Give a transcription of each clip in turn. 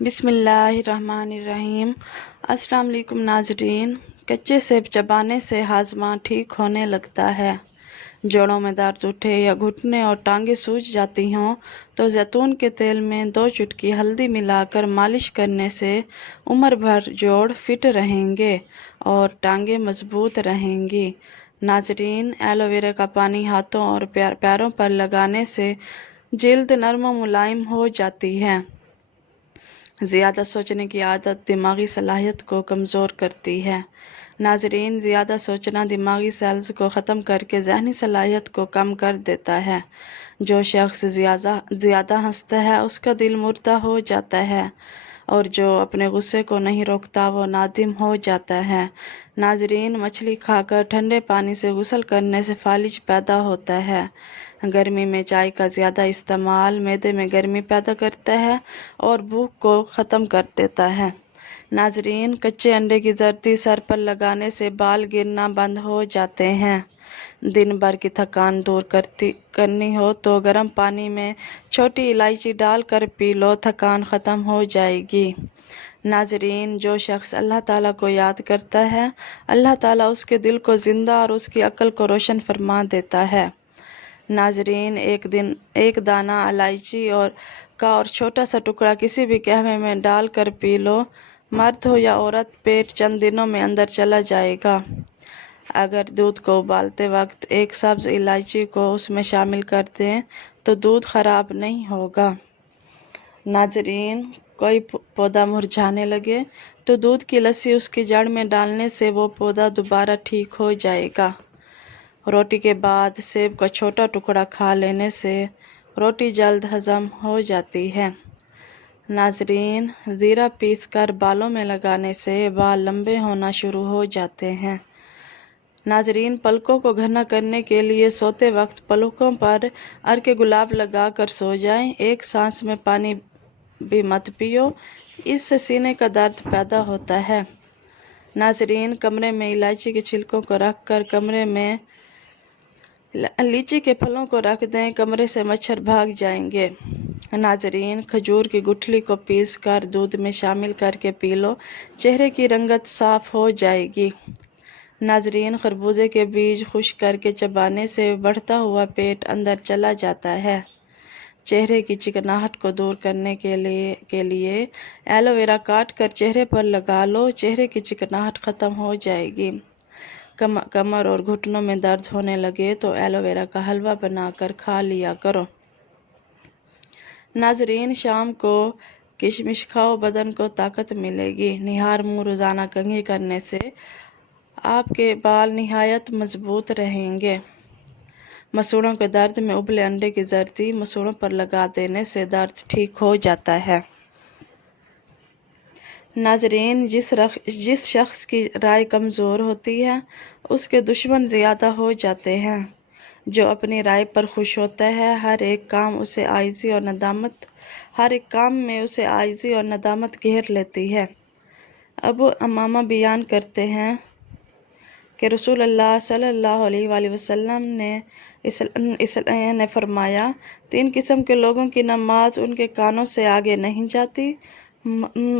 بسم اللہ الرحمن الرحیم۔ السلام علیکم ناظرین۔ کچے سیب چبانے سے ہاضمہ ٹھیک ہونے لگتا ہے۔ جوڑوں میں درد اٹھے یا گھٹنے اور ٹانگیں سوج جاتی ہوں تو زیتون کے تیل میں 2 چٹکی ہلدی ملا کر مالش کرنے سے عمر بھر جوڑ فٹ رہیں گے اور ٹانگیں مضبوط رہیں گی۔ ناظرین، ایلو ویرا کا پانی ہاتھوں اور پیروں پر لگانے سے جلد نرم و ملائم ہو جاتی ہے۔ زیادہ سوچنے کی عادت دماغی صلاحیت کو کمزور کرتی ہے۔ ناظرین، زیادہ سوچنا دماغی سیلز کو ختم کر کے ذہنی صلاحیت کو کم کر دیتا ہے۔ جو شخص زیادہ ہنستا ہے اس کا دل مردہ ہو جاتا ہے، اور جو اپنے غصے کو نہیں روکتا وہ نادم ہو جاتا ہے۔ ناظرین، مچھلی کھا کر ٹھنڈے پانی سے غسل کرنے سے فالج پیدا ہوتا ہے۔ گرمی میں چائے کا زیادہ استعمال معدے میں گرمی پیدا کرتا ہے اور بھوک کو ختم کر دیتا ہے۔ ناظرین، کچے انڈے کی زردی سر پر لگانے سے بال گرنا بند ہو جاتے ہیں۔ دن بھر کی تھکان دور کرنی ہو تو گرم پانی میں چھوٹی الائچی ڈال کر پی لو، تھکان ختم ہو جائے گی۔ ناظرین، جو شخص اللہ تعالیٰ کو یاد کرتا ہے، اللہ تعالیٰ اس کے دل کو زندہ اور اس کی عقل کو روشن فرما دیتا ہے۔ ناظرین، ایک دانہ الائچی کا اور چھوٹا سا ٹکڑا کسی بھی قہوے میں ڈال کر پی لو، مرد ہو یا عورت، پیٹ چند دنوں میں اندر چلا جائے گا۔ اگر دودھ کو ابالتے وقت ایک سبز الائچی کو اس میں شامل کر دیں تو دودھ خراب نہیں ہوگا۔ ناظرین، کوئی پودا مرجھانے لگے تو دودھ کی لسی اس کی جڑ میں ڈالنے سے وہ پودا دوبارہ ٹھیک ہو جائے گا۔ روٹی کے بعد سیب کا چھوٹا ٹکڑا کھا لینے سے روٹی جلد ہضم ہو جاتی ہے۔ ناظرین، زیرہ پیس کر بالوں میں لگانے سے بال لمبے ہونا شروع ہو جاتے ہیں۔ ناظرین، پلکوں کو گھنا کرنے کے لیے سوتے وقت پلکوں پر عرق گلاب لگا کر سو جائیں۔ ایک سانس میں پانی بھی مت پیو، اس سے سینے کا درد پیدا ہوتا ہے۔ ناظرین، کمرے میں الائچی کے چھلکوں کو رکھ کر کمرے میں لیچی کے پھلوں کو رکھ دیں، کمرے سے مچھر بھاگ جائیں گے۔ ناظرین، کھجور کی گٹھلی کو پیس کر دودھ میں شامل کر کے پی لو، چہرے کی رنگت صاف ہو جائے گی۔ ناظرین، خربوزے کے بیج خشک کر کے چبانے سے بڑھتا ہوا پیٹ اندر چلا جاتا ہے۔ چہرے کی چکناہٹ کو دور کرنے کے لیے ایلو ویرا کاٹ کر چہرے پر لگا لو، چہرے کی چکناہٹ ختم ہو جائے گی۔ کمر اور گھٹنوں میں درد ہونے لگے تو ایلو ویرا کا حلوہ بنا کر کھا لیا کرو۔ ناظرین، شام کو کشمش کھاؤ، بدن کو طاقت ملے گی۔ نہار منہ روزانہ کنگھی کرنے سے آپ کے بال نہایت مضبوط رہیں گے۔ مسوڑھوں کے درد میں ابلے انڈے کی زردی مسوڑھوں پر لگا دینے سے درد ٹھیک ہو جاتا ہے۔ ناظرین، جس شخص کی رائے کمزور ہوتی ہے اس کے دشمن زیادہ ہو جاتے ہیں۔ جو اپنی رائے پر خوش ہوتا ہے ہر ایک کام میں اسے عاجزی اور ندامت گھیر لیتی ہے۔ ابو امامہ بیان کرتے ہیں کہ رسول اللہ صلی اللہ علیہ وآلہ وسلم نے فرمایا، 3 قسم کے لوگوں کی نماز ان کے کانوں سے آگے نہیں جاتی: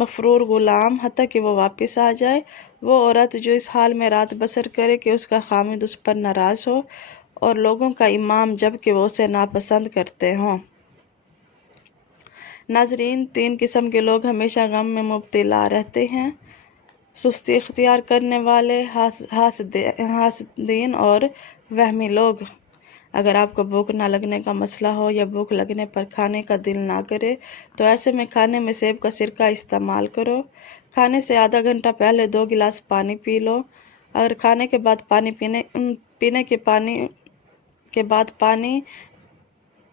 مفرور غلام حتیٰ کہ وہ واپس آ جائے، وہ عورت جو اس حال میں رات بسر کرے کہ اس کا خامد اس پر ناراض ہو، اور لوگوں کا امام جب کہ وہ اسے ناپسند کرتے ہوں۔ ناظرین، 3 قسم کے لوگ ہمیشہ غم میں مبتلا رہتے ہیں: سستی اختیار کرنے والے، حاسدین اور وہمی لوگ۔ اگر آپ کو بھوک نہ لگنے کا مسئلہ ہو یا بھوک لگنے پر کھانے کا دل نہ کرے تو ایسے میں کھانے میں سیب کا سرکہ استعمال کرو۔ کھانے سے آدھا گھنٹہ پہلے 2 گلاس پانی پی لو۔ اگر کھانے کے بعد پانی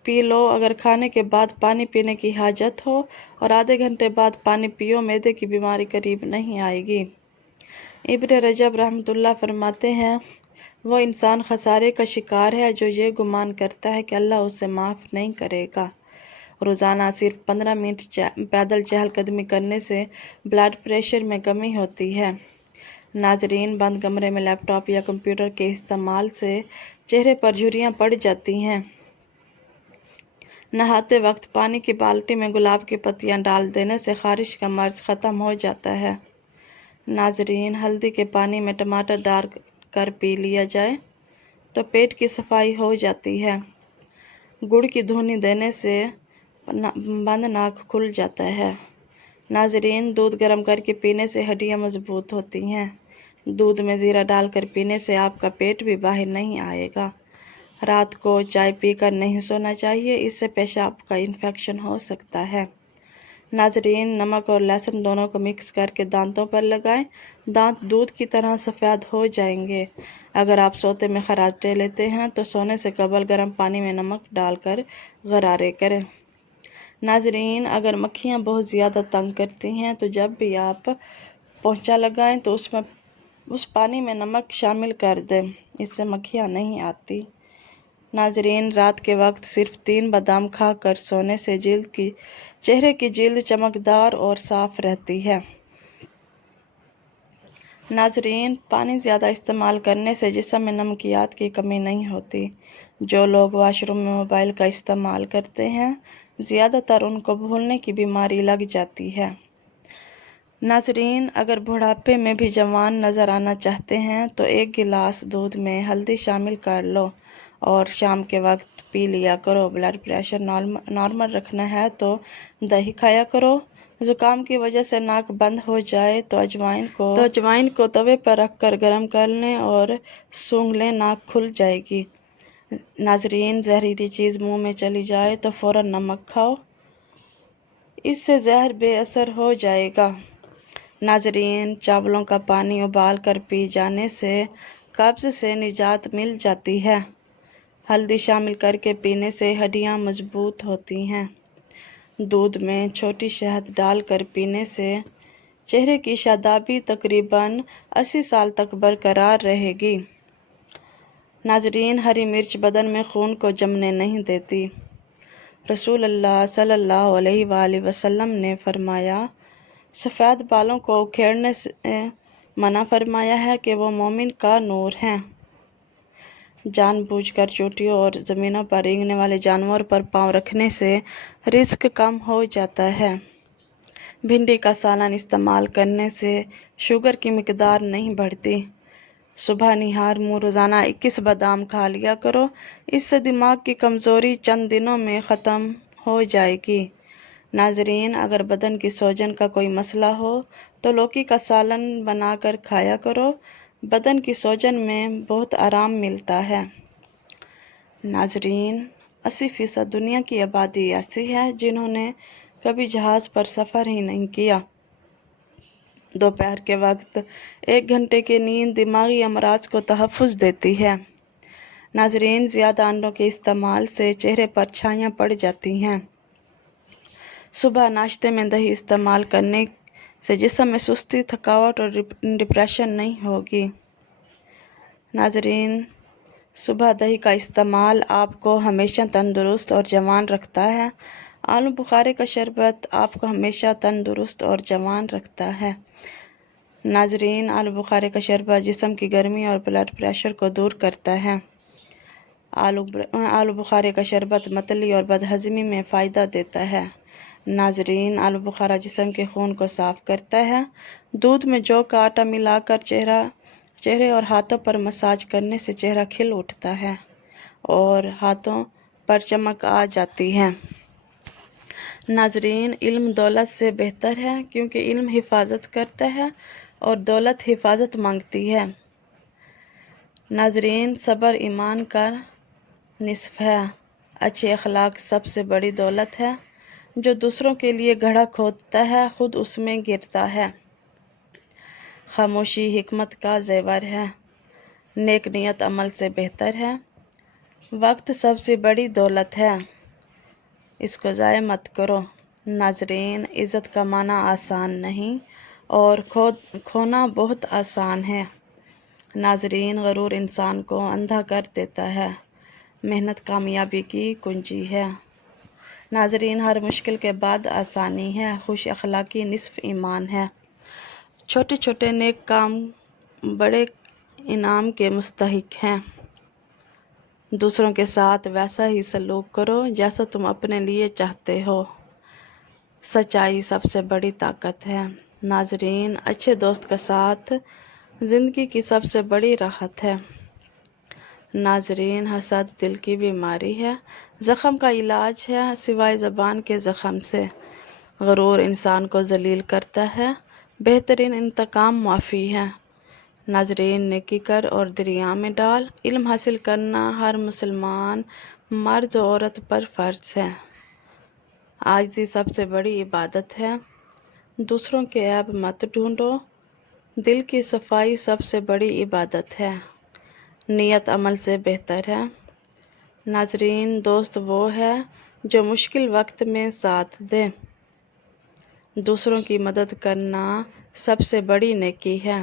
پی لو، اگر کھانے کے بعد پانی پینے کی حاجت ہو اور آدھے گھنٹے بعد پانی پیو، معدے کی بیماری قریب نہیں آئے گی۔ ابن رجب رحمۃ اللہ فرماتے ہیں، وہ انسان خسارے کا شکار ہے جو یہ گمان کرتا ہے کہ اللہ اسے معاف نہیں کرے گا۔ روزانہ صرف 15 منٹ پیدل چہل قدمی کرنے سے بلڈ پریشر میں کمی ہوتی ہے۔ ناظرین، بند کمرے میں لیپ ٹاپ یا کمپیوٹر کے استعمال سے چہرے پر جھریاں پڑ جاتی ہیں۔ نہاتے وقت پانی کی بالٹی میں گلاب کی پتیاں ڈال دینے سے خارش کا مرض ختم ہو جاتا ہے۔ ناظرین، ہلدی کے پانی میں ٹماٹر ڈال کر پی لیا جائے تو پیٹ کی صفائی ہو جاتی ہے۔ گڑ کی دھنی دینے سے بند ناک کھل جاتا ہے۔ ناظرین، دودھ گرم کر کے پینے سے ہڈیاں مضبوط ہوتی ہیں۔ دودھ میں زیرہ ڈال کر پینے سے آپ کا پیٹ بھی باہر نہیں آئے گا۔ رات کو چائے پی کر نہیں سونا چاہیے، اس سے پیشاب کا انفیکشن ہو سکتا ہے۔ ناظرین، نمک اور لہسن دونوں کو مکس کر کے دانتوں پر لگائیں، دانت دودھ کی طرح سفید ہو جائیں گے۔ اگر آپ سوتے میں خراٹے لیتے ہیں تو سونے سے قبل گرم پانی میں نمک ڈال کر غرارے کریں۔ ناظرین، اگر مکھیاں بہت زیادہ تنگ کرتی ہیں تو جب بھی آپ پونچھا لگائیں تو اس پانی میں نمک شامل کر دیں، اس سے مکھیاں نہیں آتی۔ ناظرین، رات کے وقت صرف 3 بادام کھا کر سونے سے چہرے کی جلد چمکدار اور صاف رہتی ہے۔ ناظرین، پانی زیادہ استعمال کرنے سے جسم میں نمکیات کی کمی نہیں ہوتی۔ جو لوگ واش روم میں موبائل کا استعمال کرتے ہیں، زیادہ تر ان کو بھولنے کی بیماری لگ جاتی ہے۔ ناظرین، اگر بڑھاپے میں بھی جوان نظر آنا چاہتے ہیں تو 1 گلاس دودھ میں ہلدی شامل کر لو اور شام کے وقت پی لیا کرو۔ بلڈ پریشر نارمل رکھنا ہے تو دہی کھایا کرو۔ زکام کی وجہ سے ناک بند ہو جائے تو اجوائن کو توے پر رکھ کر گرم کر لیں اور سونگھ لیں، ناک کھل جائے گی۔ ناظرین، زہریلی چیز منہ میں چلی جائے تو فوراً نمک کھاؤ، اس سے زہر بے اثر ہو جائے گا۔ ناظرین، چاولوں کا پانی ابال کر پی جانے سے قبض سے نجات مل جاتی ہے۔ ہلدی شامل کر کے پینے سے ہڈیاں مضبوط ہوتی ہیں۔ دودھ میں چھوٹی شہد ڈال کر پینے سے چہرے کی شادابی تقریباً 80 سال تک برقرار رہے گی۔ ناظرین، ہری مرچ بدن میں خون کو جمنے نہیں دیتی۔ رسول اللہ صلی اللہ علیہ وآلہ وسلم نے فرمایا، سفید بالوں کو اکھیڑنے سے منع فرمایا ہے کہ وہ مومن کا نور ہیں۔ جان بوجھ کر چوٹیوں اور زمینوں پر رینگنے والے جانوروں پر پاؤں رکھنے سے رزق کم ہو جاتا ہے۔ بھنڈی کا سالن استعمال کرنے سے شوگر کی مقدار نہیں بڑھتی۔ صبح نہار منہ روزانہ 21 بادام کھا لیا کرو، اس سے دماغ کی کمزوری چند دنوں میں ختم ہو جائے گی۔ ناظرین، اگر بدن کی سوجن کا کوئی مسئلہ ہو تو لوکی کا سالن بنا کر کھایا کرو، بدن کی سوجن میں بہت آرام ملتا ہے۔ ناظرین، 80% دنیا کی آبادی ایسی ہے جنہوں نے کبھی جہاز پر سفر ہی نہیں کیا۔ دوپہر کے وقت 1 گھنٹے کی نیند دماغی امراض کو تحفظ دیتی ہے۔ ناظرین، زیادہ انڈوں کے استعمال سے چہرے پر چھائیاں پڑ جاتی ہیں۔ صبح ناشتے میں دہی استعمال کرنے سے جسم میں سستی، تھکاوٹ اور ڈپریشن نہیں ہوگی۔ ناظرین، صبح دہی کا استعمال آپ کو ہمیشہ تندرست اور جوان رکھتا ہے۔ آلو بخارے کا شربت آپ کو ہمیشہ تندرست اور جوان رکھتا ہے۔ ناظرین، آلو بخارے کا شربت جسم کی گرمی اور بلڈ پریشر کو دور کرتا ہے۔ آلو بخارے کا شربت متلی اور بد ہضمی میں فائدہ دیتا ہے۔ ناظرین، آلو بخارا جسم کے خون کو صاف کرتا ہے۔ دودھ میں جو کا آٹا ملا کر چہرے اور ہاتھوں پر مساج کرنے سے چہرہ کھل اٹھتا ہے اور ہاتھوں پر چمک آ جاتی ہے۔ ناظرین، علم دولت سے بہتر ہے کیونکہ علم حفاظت کرتا ہے اور دولت حفاظت مانگتی ہے۔ ناظرین، صبر ایمان کا نصف ہے۔ اچھے اخلاق سب سے بڑی دولت ہے۔ جو دوسروں کے لیے گڑھا کھودتا ہے خود اس میں گرتا ہے۔ خاموشی حکمت کا زیور ہے۔ نیک نیت عمل سے بہتر ہے۔ وقت سب سے بڑی دولت ہے، اس کو ضائع مت کرو۔ ناظرین، عزت کمانا آسان نہیں اور کھونا بہت آسان ہے۔ ناظرین، غرور انسان کو اندھا کر دیتا ہے، محنت کامیابی کی کنجی ہے۔ ناظرین، ہر مشکل کے بعد آسانی ہے، خوش اخلاقی نصف ایمان ہے۔ چھوٹے چھوٹے نیک کام بڑے انعام کے مستحق ہیں۔ دوسروں کے ساتھ ویسا ہی سلوک کرو جیسا تم اپنے لیے چاہتے ہو۔ سچائی سب سے بڑی طاقت ہے۔ ناظرین، اچھے دوست کا ساتھ زندگی کی سب سے بڑی راحت ہے۔ ناظرین، حسد دل کی بیماری ہے، زخم کا علاج ہے سوائے زبان کے زخم سے۔ غرور انسان کو ذلیل کرتا ہے، بہترین انتقام معافی ہے۔ ناظرین، نیکی کر اور دریا میں ڈال۔ علم حاصل کرنا ہر مسلمان مرد و عورت پر فرض ہے۔ عاجزی سب سے بڑی عبادت ہے۔ دوسروں کے عیب مت ڈھونڈو، دل کی صفائی سب سے بڑی عبادت ہے۔ نیت عمل سے بہتر ہے۔ ناظرین، دوست وہ ہے جو مشکل وقت میں ساتھ دے۔ دوسروں کی مدد کرنا سب سے بڑی نیکی ہے۔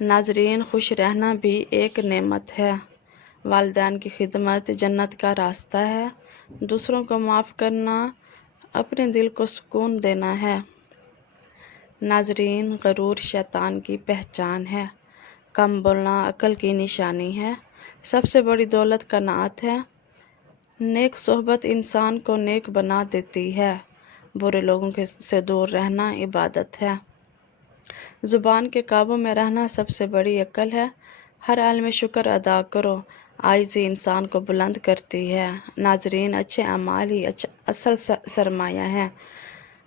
ناظرین، خوش رہنا بھی ایک نعمت ہے۔ والدین کی خدمت جنت کا راستہ ہے۔ دوسروں کو معاف کرنا اپنے دل کو سکون دینا ہے۔ ناظرین، غرور شیطان کی پہچان ہے۔ کم بولنا عقل کی نشانی ہے۔ سب سے بڑی دولت قناعت ہے۔ نیک صحبت انسان کو نیک بنا دیتی ہے۔ برے لوگوں سے دور رہنا عبادت ہے۔ زبان کے قابو میں رہنا سب سے بڑی عقل ہے۔ ہر حال میں شکر ادا کرو، عاجزی انسان کو بلند کرتی ہے۔ ناظرین، اچھے اعمال ہی اصل سرمایہ ہے۔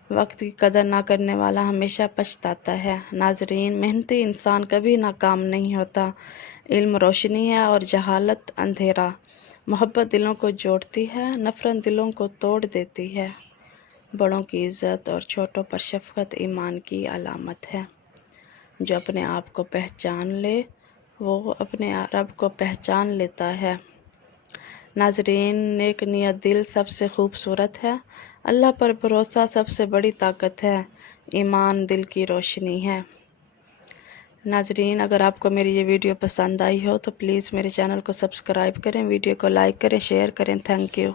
وقت کی قدر نہ کرنے والا ہمیشہ پچھتاتا ہے۔ ناظرین، محنتی انسان کبھی ناکام نہیں ہوتا۔ علم روشنی ہے اور جہالت اندھیرا۔ محبت دلوں کو جوڑتی ہے، نفرت دلوں کو توڑ دیتی ہے۔ بڑوں کی عزت اور چھوٹوں پر شفقت ایمان کی علامت ہے۔ جو اپنے آپ کو پہچان لے وہ اپنے رب کو پہچان لیتا ہے۔ ناظرین، نیک نیت دل سب سے خوبصورت ہے۔ اللہ پر بھروسہ سب سے بڑی طاقت ہے۔ ایمان دل کی روشنی ہے۔ ناظرین، اگر آپ کو میری یہ ویڈیو پسند آئی ہو تو پلیز میرے چینل کو سبسکرائب کریں، ویڈیو کو لائک کریں، شیئر کریں۔ Thank you.